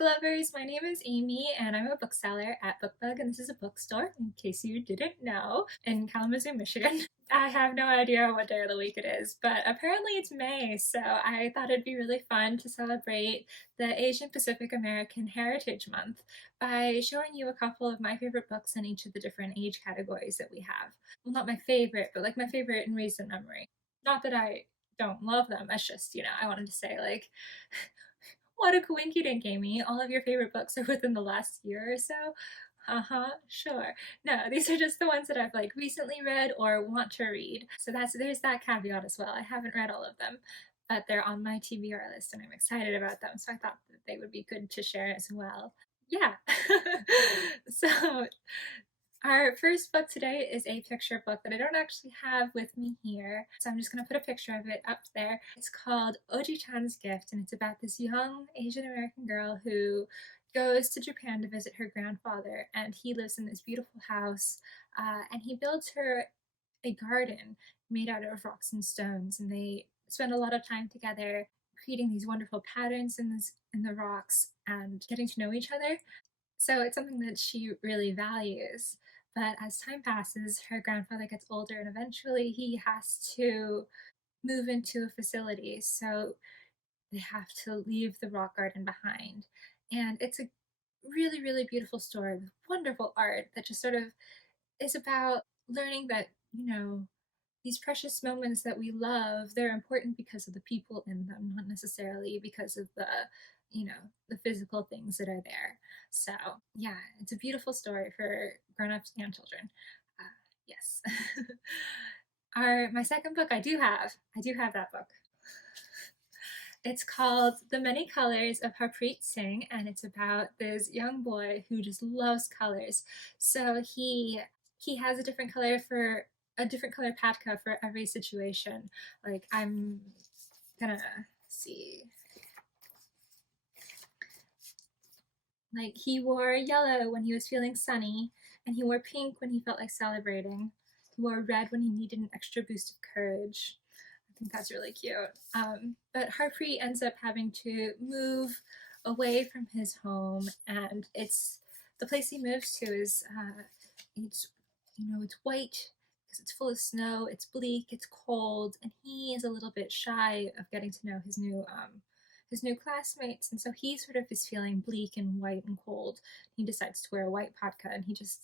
book lovers, my name is Amy and I'm a bookseller at BookBug, and this is a bookstore, in case you didn't know, in Kalamazoo, Michigan. I have no idea what day of the week it is, but apparently it's May, so I thought it'd be really fun to celebrate the Asian Pacific American Heritage Month by showing you a couple of my favorite books in each of the different age categories that we have. Well, not my favorite, but like my favorite in recent memory. Not that I don't love them, it's just, I wanted to say, like, what a coinkydink, Amy. All of your favorite books are within the last year or so. Sure. No, these are just the ones that I've like recently read or want to read. So there's that caveat as well. I haven't read all of them, but they're on my TBR list and I'm excited about them. So I thought that they would be good to share as well. Yeah. So our first book today is a picture book that I don't actually have with me here, so I'm just going to put a picture of it up there. It's called Oji-chan's Gift, and it's about this young Asian American girl who goes to Japan to visit her grandfather, and he lives in this beautiful house, and he builds her a garden made out of rocks and stones, and they spend a lot of time together creating these wonderful patterns in the rocks and getting to know each other. So it's something that she really values. But as time passes, her grandfather gets older and eventually he has to move into a facility. So they have to leave the rock garden behind. And it's a really, really beautiful story with wonderful art that just sort of is about learning that, these precious moments that we love, they're important because of the people in them, not necessarily because of you know, the physical things that are there. So yeah, it's a beautiful story for grown-ups and children. Yes. My second book, I do have that book. It's called The Many Colors of Harpreet Singh, and it's about this young boy who just loves colors. So he has a different color for a different color patka for every situation. Like, I'm gonna see. Like, he wore yellow when he was feeling sunny, and he wore pink when he felt like celebrating. He wore red when he needed an extra boost of courage. I think that's really cute. But Harpreet ends up having to move away from his home, and it's the place he moves to is it's it's white because it's full of snow. It's bleak. It's cold, and he is a little bit shy of getting to know his new classmates, and so he sort of is feeling bleak and white and cold. He decides to wear a white patka, and he's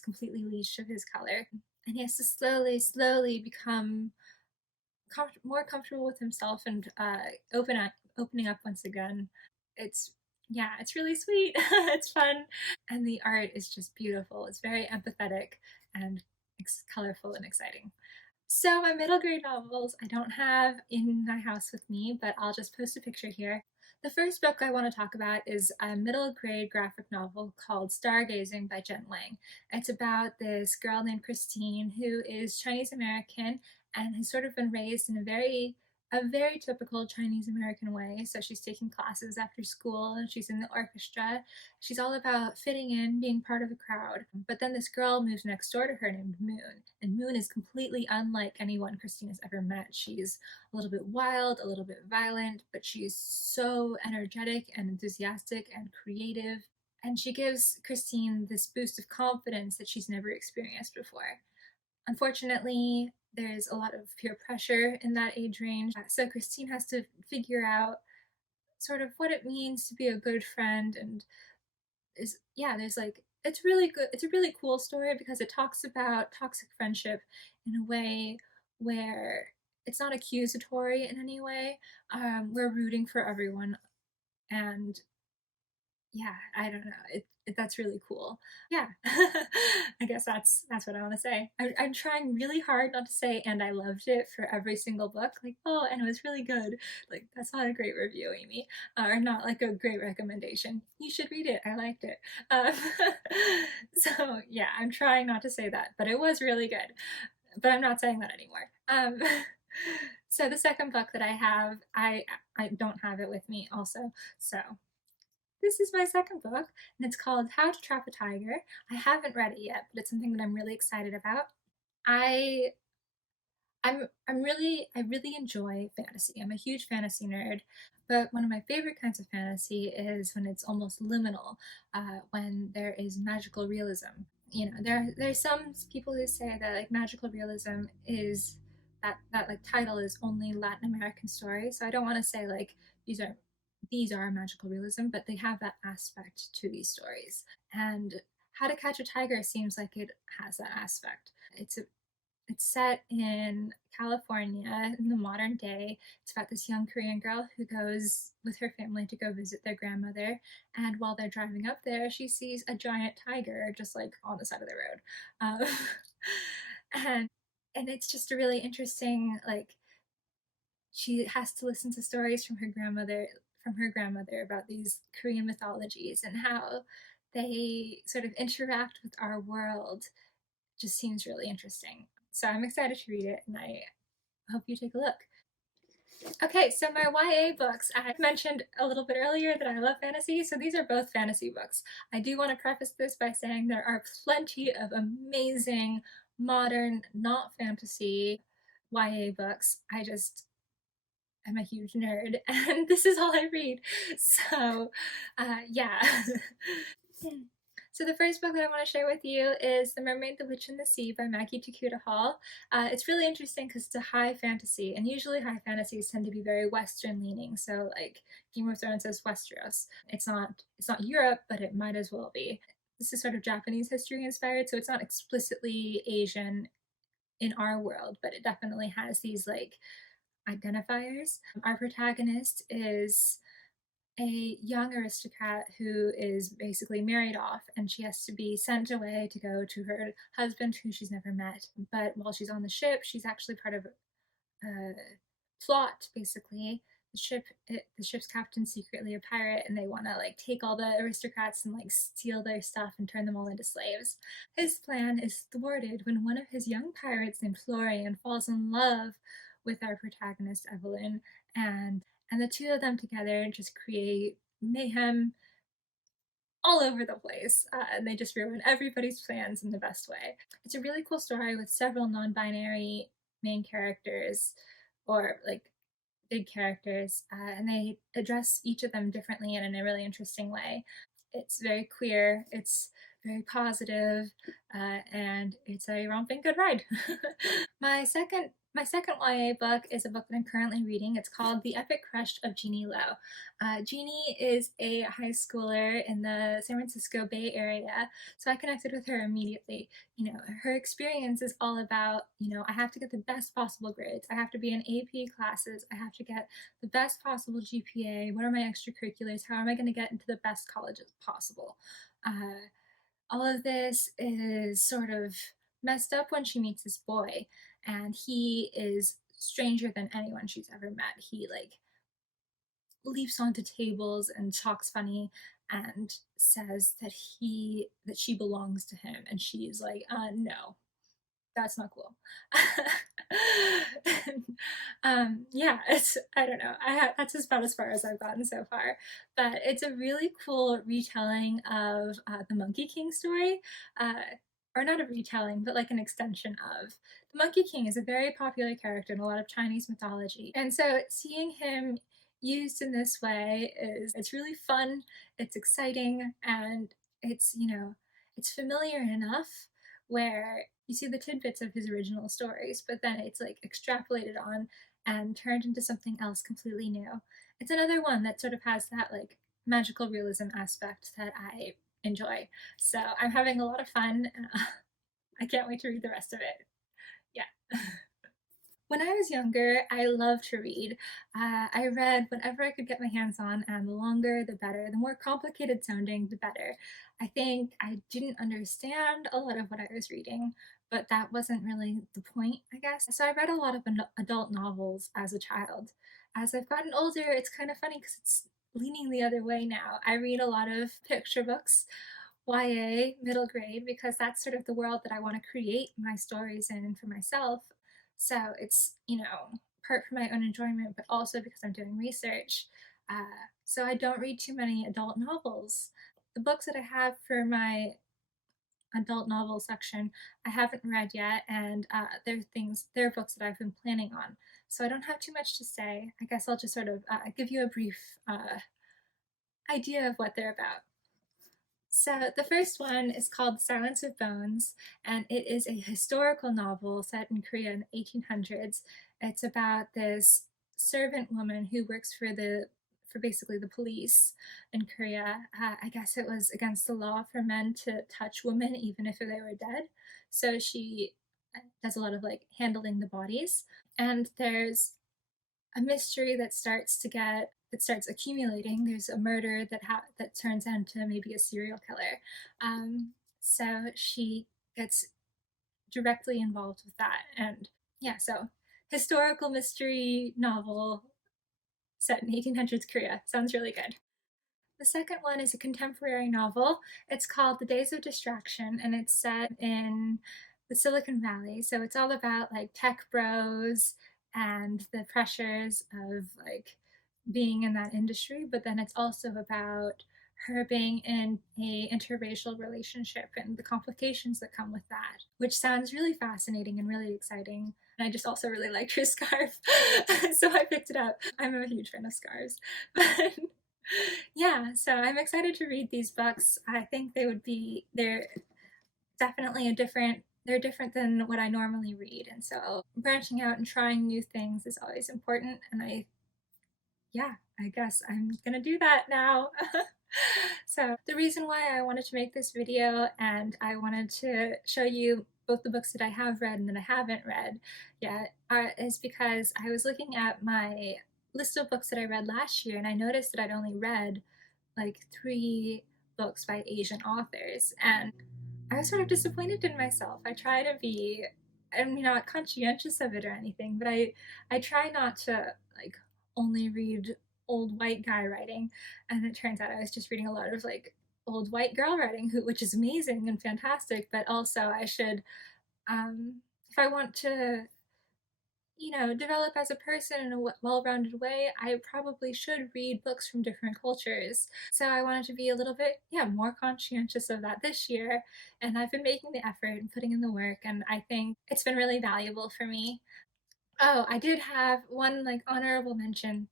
completely leashed of his color, and he has to slowly become more comfortable with himself and opening up once again. It's yeah, it's really sweet. It's fun, and the art is just beautiful. It's very empathetic and colorful and exciting. So my middle grade novels I don't have in my house with me, but I'll just post a picture here. The first book I want to talk about is a middle grade graphic novel called Stargazing by Jeanne. It's about this girl named Christine who is Chinese American and has sort of been raised in a very typical Chinese American way. So she's taking classes after school and she's in the orchestra. She's all about fitting in, being part of the crowd. But then this girl moves next door to her named Moon. And Moon is completely unlike anyone Christine has ever met. She's a little bit wild, a little bit violent, but she's so energetic and enthusiastic and creative. And she gives Christine this boost of confidence that she's never experienced before. Unfortunately, there's a lot of peer pressure in that age range. So Christine has to figure out sort of what it means to be a good friend, and there's like it's really good. It's a really cool story because it talks about toxic friendship in a way where it's not accusatory in any way. We're rooting for everyone, and yeah, I don't know. That's really cool. Yeah, I guess that's what I want to say. I'm trying really hard not to say "and I loved it" for every single book. Like, oh, and it was really good. Like, that's not a great review, Amy, or not like a great recommendation. You should read it. I liked it. Um, so yeah, I'm trying not to say that, but it was really good. But I'm not saying that anymore. So the second book that I have, I don't have it with me also. So this is my second book, and it's called How to Trap a Tiger. I haven't read it yet, but it's something that I'm really excited about. I I really enjoy fantasy. I'm a huge fantasy nerd, but one of my favorite kinds of fantasy is when it's almost liminal, when there is magical realism. You know, there's some people who say that like magical realism is that like title is only Latin American stories. So I don't want to say like these are these are magical realism, but they have that aspect to these stories. And How to Catch a Tiger seems like it has that aspect. It's a it's set in California in the modern day. It's about this young Korean girl who goes with her family to go visit their grandmother. And while they're driving up there, she sees a giant tiger just like on the side of the road. And it's just a really interesting like she has to listen to stories from her grandmother about these Korean mythologies and how they sort of interact with our world. Just seems really interesting. So I'm excited to read it, and I hope you take a look. Okay, so my YA books, I mentioned a little bit earlier that I love fantasy, so these are both fantasy books. I do want to preface this by saying there are plenty of amazing, modern, not fantasy YA books. I just am a huge nerd, and this is all I read. So, yeah. So the first book that I want to share with you is The Mermaid, the Witch, and the Sea by Maggie Takuta Hall. It's really interesting because it's a high fantasy, and usually high fantasies tend to be very Western leaning. So like Game of Thrones says Westeros. It's not Europe, but it might as well be. This is sort of Japanese history inspired, so it's not explicitly Asian in our world, but it definitely has these like identifiers. Our protagonist is a young aristocrat who is basically married off, and she has to be sent away to go to her husband who she's never met. But while she's on the ship, she's actually part of a plot basically. The ship's captain's secretly a pirate, and they want to like take all the aristocrats and like steal their stuff and turn them all into slaves. His plan is thwarted when one of his young pirates named Florian falls in love with our protagonist Evelyn, and the two of them together just create mayhem all over the place, and they just ruin everybody's plans in the best way. It's a really cool story with several non-binary main characters, or like big characters, and they address each of them differently and in a really interesting way. It's very queer, it's very positive, and it's a romping good ride. My second YA book is a book that I'm currently reading. It's called The Epic Crush of Jeanne Lo. Jeanne is a high schooler in the San Francisco Bay Area, so I connected with her immediately. You know, her experience is all about, you know, I have to get the best possible grades. I have to be in AP classes. I have to get the best possible GPA. What are my extracurriculars? How am I going to get into the best colleges possible? All of this is sort of messed up when she meets this boy, and he is stranger than anyone she's ever met. He like leaps onto tables and talks funny and says that she belongs to him, and she's like, no, that's not cool. Yeah, it's I don't know. That's about as far as I've gotten so far, but it's a really cool retelling of the Monkey King story, uh, or not a retelling, but like an extension of the Monkey King is a very popular character in a lot of Chinese mythology, and so seeing him used in this way is it's really fun. It's exciting, and it's you know it's familiar enough where you see the tidbits of his original stories, but then it's like extrapolated on and turned into something else completely new. It's another one that sort of has that like magical realism aspect that I enjoy. So I'm having a lot of fun. I can't wait to read the rest of it. Yeah. When I was younger, I loved to read. I read whatever I could get my hands on, and the longer, the better. The more complicated sounding, the better. I think I didn't understand a lot of what I was reading, but that wasn't really the point, I guess. So I read a lot of adult novels as a child. As I've gotten older, it's kind of funny because it's leaning the other way now. I read a lot of picture books, YA, middle grade, because that's sort of the world that I want to create my stories in for myself. So it's, you know, part for my own enjoyment, but also because I'm doing research. So I don't read too many adult novels. The books that I have for my adult novel section I haven't read yet, and there are books that I've been planning on. So I don't have too much to say. I guess I'll just sort of give you a brief idea of what they're about. So the first one is called Silence of Bones, and it is a historical novel set in Korea in the 1800s. It's about this servant woman who works for basically the police in Korea. I guess it was against the law for men to touch women even if they were dead. So she does a lot of like handling the bodies. And there's a mystery that starts accumulating. There's a murder that turns into maybe a serial killer. So she gets directly involved with that, and yeah, so historical mystery novel set in 1800s Korea sounds really good. The second one is a contemporary novel. It's called The Days of Distraction, and it's set in the Silicon Valley. So it's all about like tech bros and the pressures of like being in that industry, but then it's also about her being in a interracial relationship and the complications that come with that, which sounds really fascinating and really exciting. And I just also really liked her scarf, so I picked it up. I'm a huge fan of scarves. But yeah, so I'm excited to read these books. I think they're definitely they're different than what I normally read. And so branching out and trying new things is always important. And I guess I'm gonna do that now. So the reason why I wanted to make this video and I wanted to show you both the books that I have read and that I haven't read yet is because I was looking at my list of books that I read last year, and I noticed that I'd only read like 3 books by Asian authors, and I was sort of disappointed in myself. I try to be, I'm not conscientious of it or anything, but I try not to like only read old white guy writing, and it turns out I was just reading a lot of like old white girl writing, which is amazing and fantastic, but also I should, if I want to develop as a person in a well-rounded way, I probably should read books from different cultures. So I wanted to be a little bit, more conscientious of that this year. And I've been making the effort and putting in the work, and I think it's been really valuable for me. Oh, I did have one like honorable mention.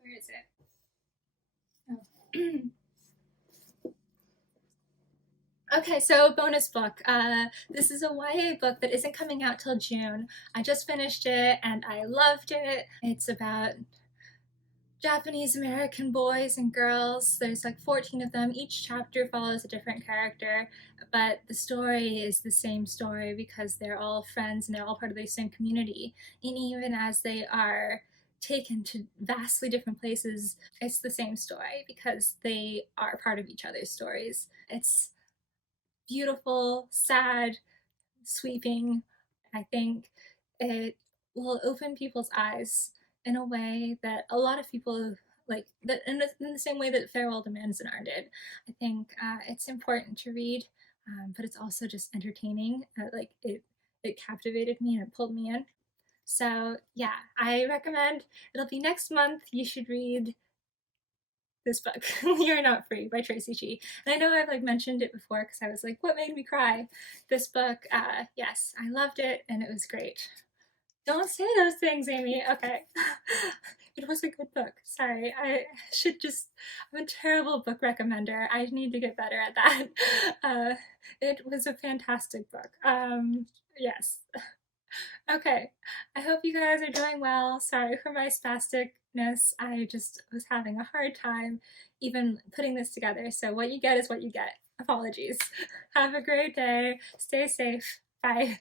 Where is it? Oh. Okay, so bonus book. This is a YA book that isn't coming out till June. I just finished it and I loved it. It's about Japanese American boys and girls. There's like 14 of them. Each chapter follows a different character, but the story is the same story because they're all friends and they're all part of the same community. And even as they are taken to vastly different places, it's the same story because they are part of each other's stories. It's beautiful, sad, sweeping. I think it will open people's eyes in a way that a lot of people like that in the same way that Farewell to Manzanar did. I think it's important to read, but it's also just entertaining. It captivated me and it pulled me in. So yeah, I recommend. It'll be next month. You should read this book, You're Not Free by Tracy Chee. And I know I've like mentioned it before because I was like, what made me cry? This book, yes, I loved it and it was great. Don't say those things, Amy. Okay. It was a good book. Sorry. I'm a terrible book recommender. I need to get better at that. It was a fantastic book. Yes. Okay, I hope you guys are doing well. Sorry for my spasticness. I just was having a hard time even putting this together. So what you get is what you get. Apologies. Have a great day. Stay safe. Bye.